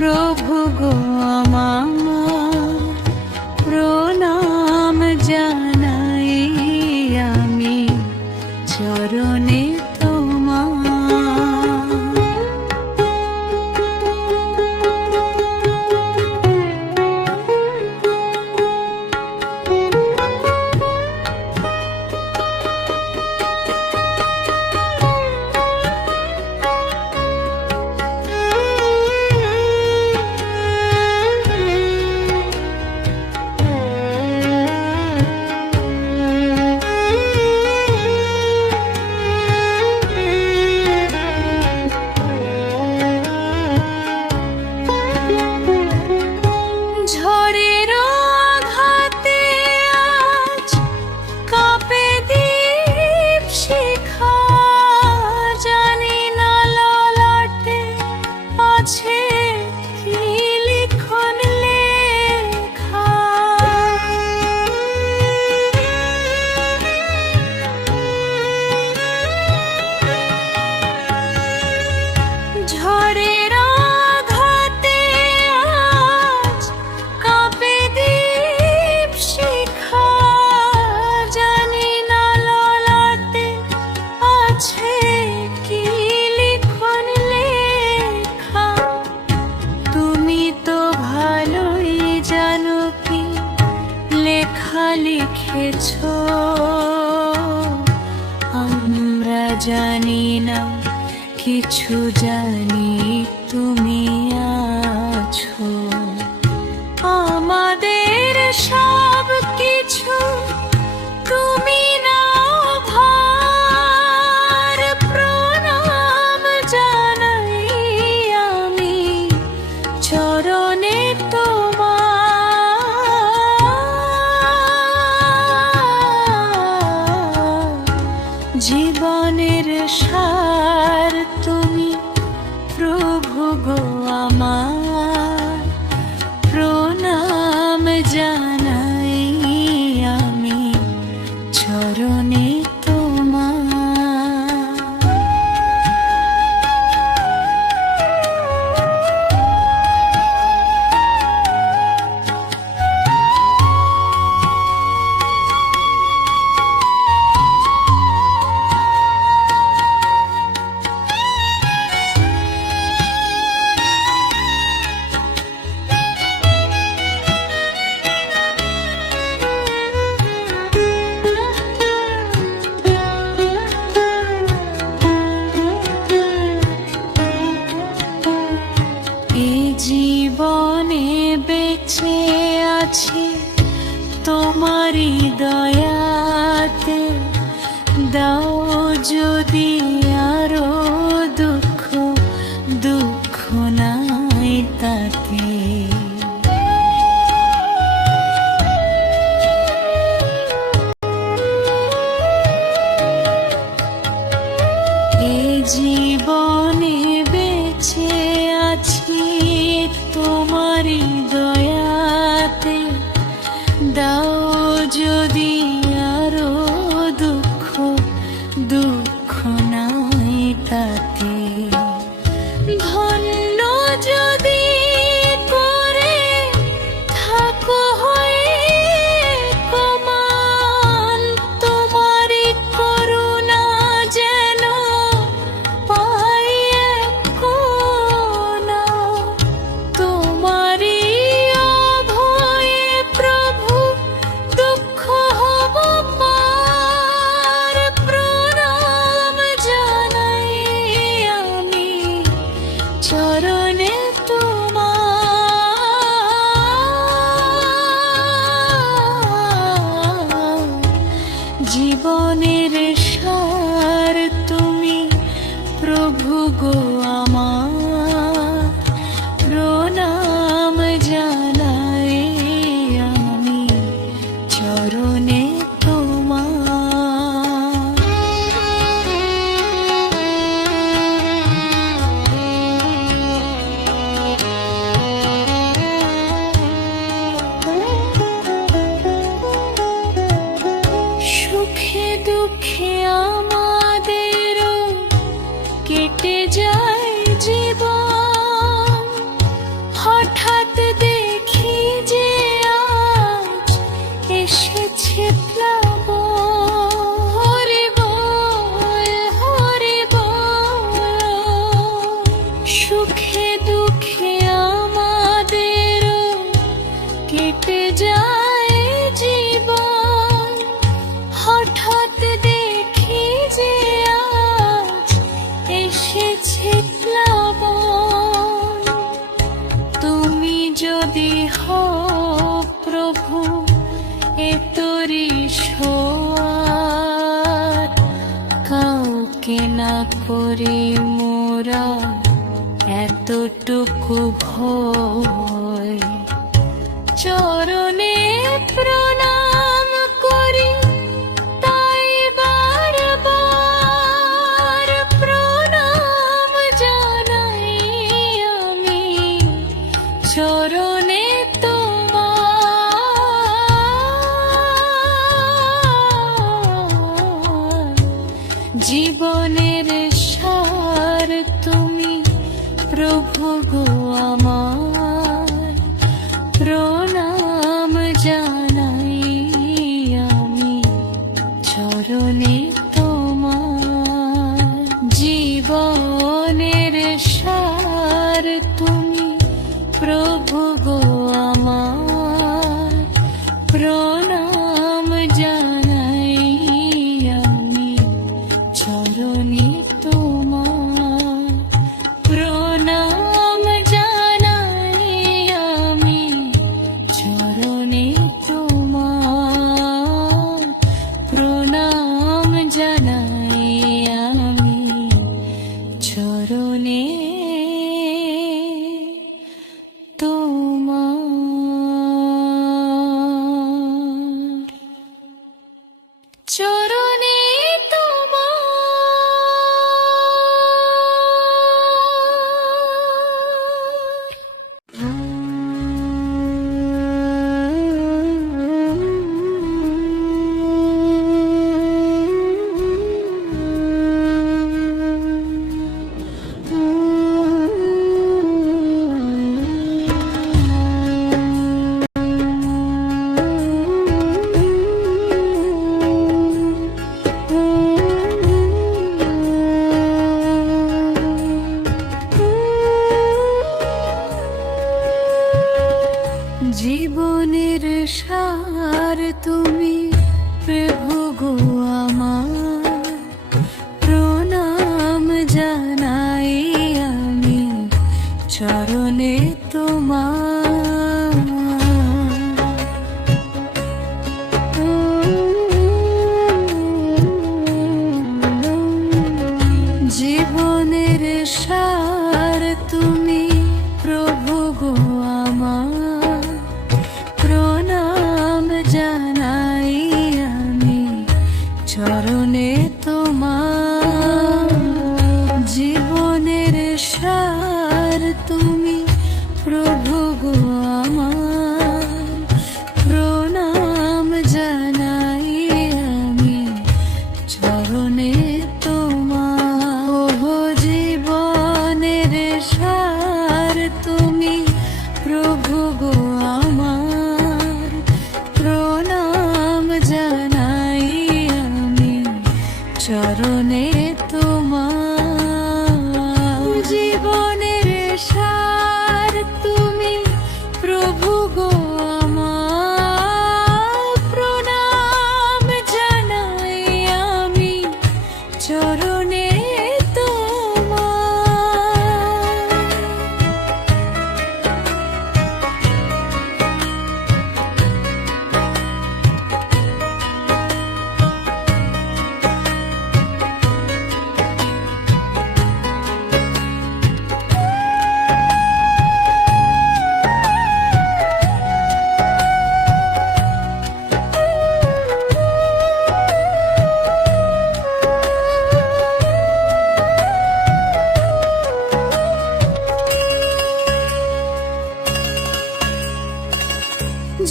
প্রভু গো আমার প্রণাম জানাই আমি চরণে লিখেছ আমরা জানি না কিছু জানি তুমি আছো আমাদের সব কিছু তুমি নাও ভার প্রণাম জানাই আমি চরণে জীবনের সার তুমি প্রভু গো আমার প্রণাম জানাই আমি চরণে জীবনে বেঁচে আছি তোমারই দয়াতে দাও যদি আরো দুঃখ দুঃখ নাই তাতে এই জীবনে বেঁচে আছি তোমারই দয়াতে দাও যদি আরো দুঃখ দুঃখ নাই তাতে ধন্য যদি করে থাকো হয়ে কমান তোমারই করুণা যেন পাই কোনা তোমারই অভয়ে প্রভু দুঃখ হব পার প্রণাম জানাই না করি মোরা এতটুকু ভয়, চরণে প্রণাম করি তাই বারবার প্রণাম জানাই আমি চরণে তোমার। জীবনের সার তুমি প্রভু গো আমার, প্রণাম জানাই আমি চরণে তোমার। জীবনের সার তুমি প্রভু গো আমার, প্রণাম জানাই আমি চরণে তোমার। প্রণাম জানাই আমি চরণে তোমার, প্রণাম জানাই আমি চরণে তোমার। চরণে জীবনের সার তুমি প্রভু গো আমার, প্রণাম জানাই আমি চরণে তোমার। জীবনের সার তুমি প্রভু গো আমার, প্রণাম জানাই আমি চরণে তোমার। জীবনের সার তুমি প্রভু গো আমার, প্রণাম জানাই আমি চরণে তোমার। ওহো জীবনের সার তুমি প্রভু গো আমার, প্রণাম জানাই আমি চরণে তোমার। জীবনের সার তুমি প্রভু গো আমার, প্রণাম জানাই আমি চরণে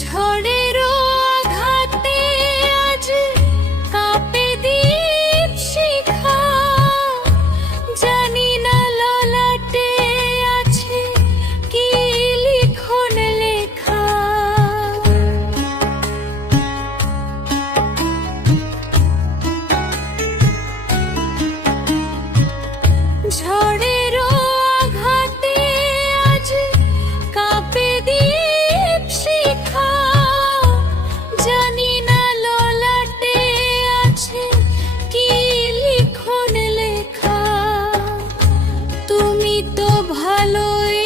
ঝড়েরও আঘাতে আজ কাঁপে দীপ শিখা, জানি না ললাটে আছে কি লিখন লেখা। ঝড়েরও আঘাতে আজ কাঁপে দীপ শিখা, জানি না ললাটে আছে কি লিখন লেখা। তুমি তো ভালোই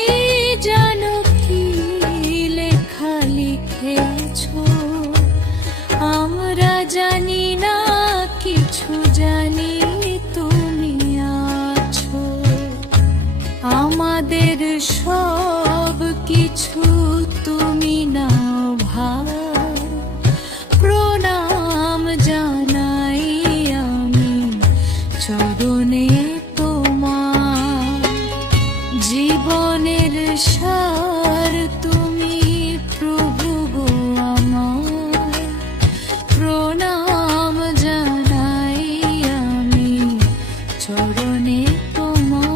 জানো কি লেখা লিখেছো, আমরা জানি না কিছু, জানি তুমি সব কিছু তুমি নাও ভার, প্রণাম জানাই আমি চরণে তোমার। জীবনের সার তুমি প্রভু গো আমার, প্রণাম জানাই আমি চরণে তোমার।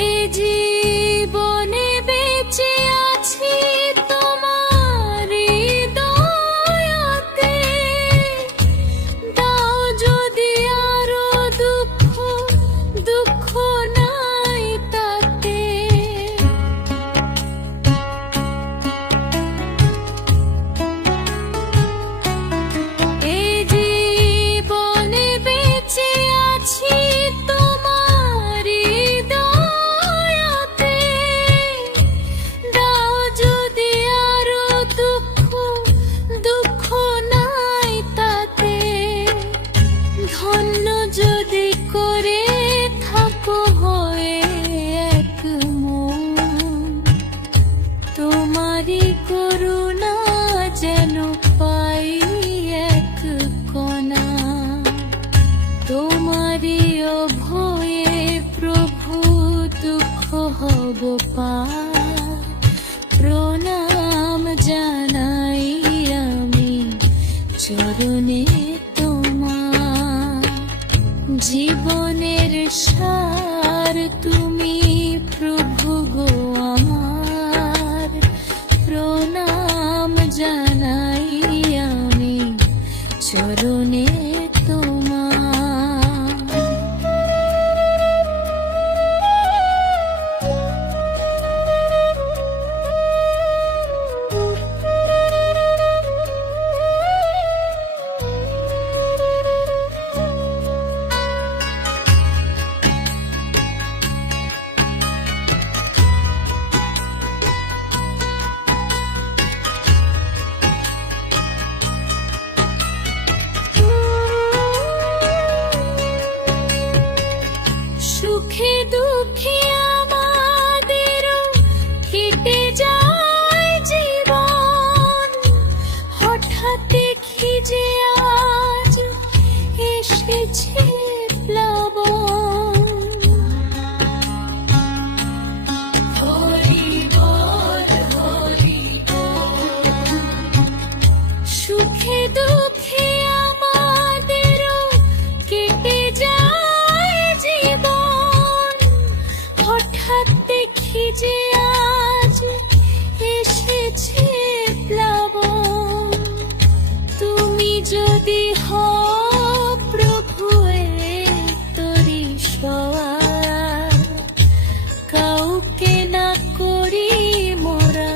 এই জীবনে বেঁচে আছি তোমার দয়াতে, দাও যদি আরো দুঃখ, দুঃখ নাই তাতে। এই জীবনে বেঁচে আছি তোমার দয়াতে, দাও যদি আরো দুঃখ, দুঃখ নাই তাতে। ধন্য যদি করে থাকো হয়ে এক মন, তোমারই করুণা যেন পাই এক কণা। তোমারই অভয়ে প্রভু দুঃখ হব পার, প্রণাম জানাই আমি চরণে তোমার। জীবনের সার তুমি প্রভু গো আমার, প্রণাম জানাই আমি চরণে তোমার। সুখে দুঃখে আমাদেরও কেটে যায় জীবন, হঠাৎ দেখি যে আজ এসেছে প্লাবন। হরি বল হরি বল, সুখে দুঃখে আমাদেরও কেটে যায় জীবন, হঠাৎ দেখি যে আজ এসেছে প্লাবন। তুমি যদি হও প্রভু তোরি সওয়ার, কাউকে না করি মোরা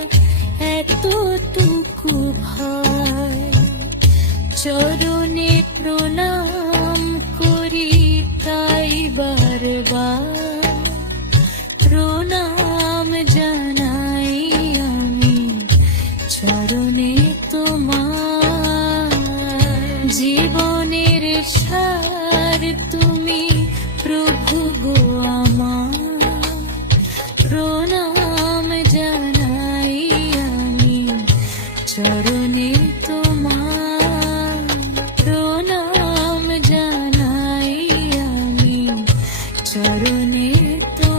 এতটুকু ভয়। চরণে প্রণাম করি তাই বারবার, প্রণাম জানাই আমি চরণে তোমার। জীবনের সার তুমি প্রভু গো আমার, প্রণাম জানাই আমি চরণে তোমার। প্রণাম জানাই আমি চরণে তোমার।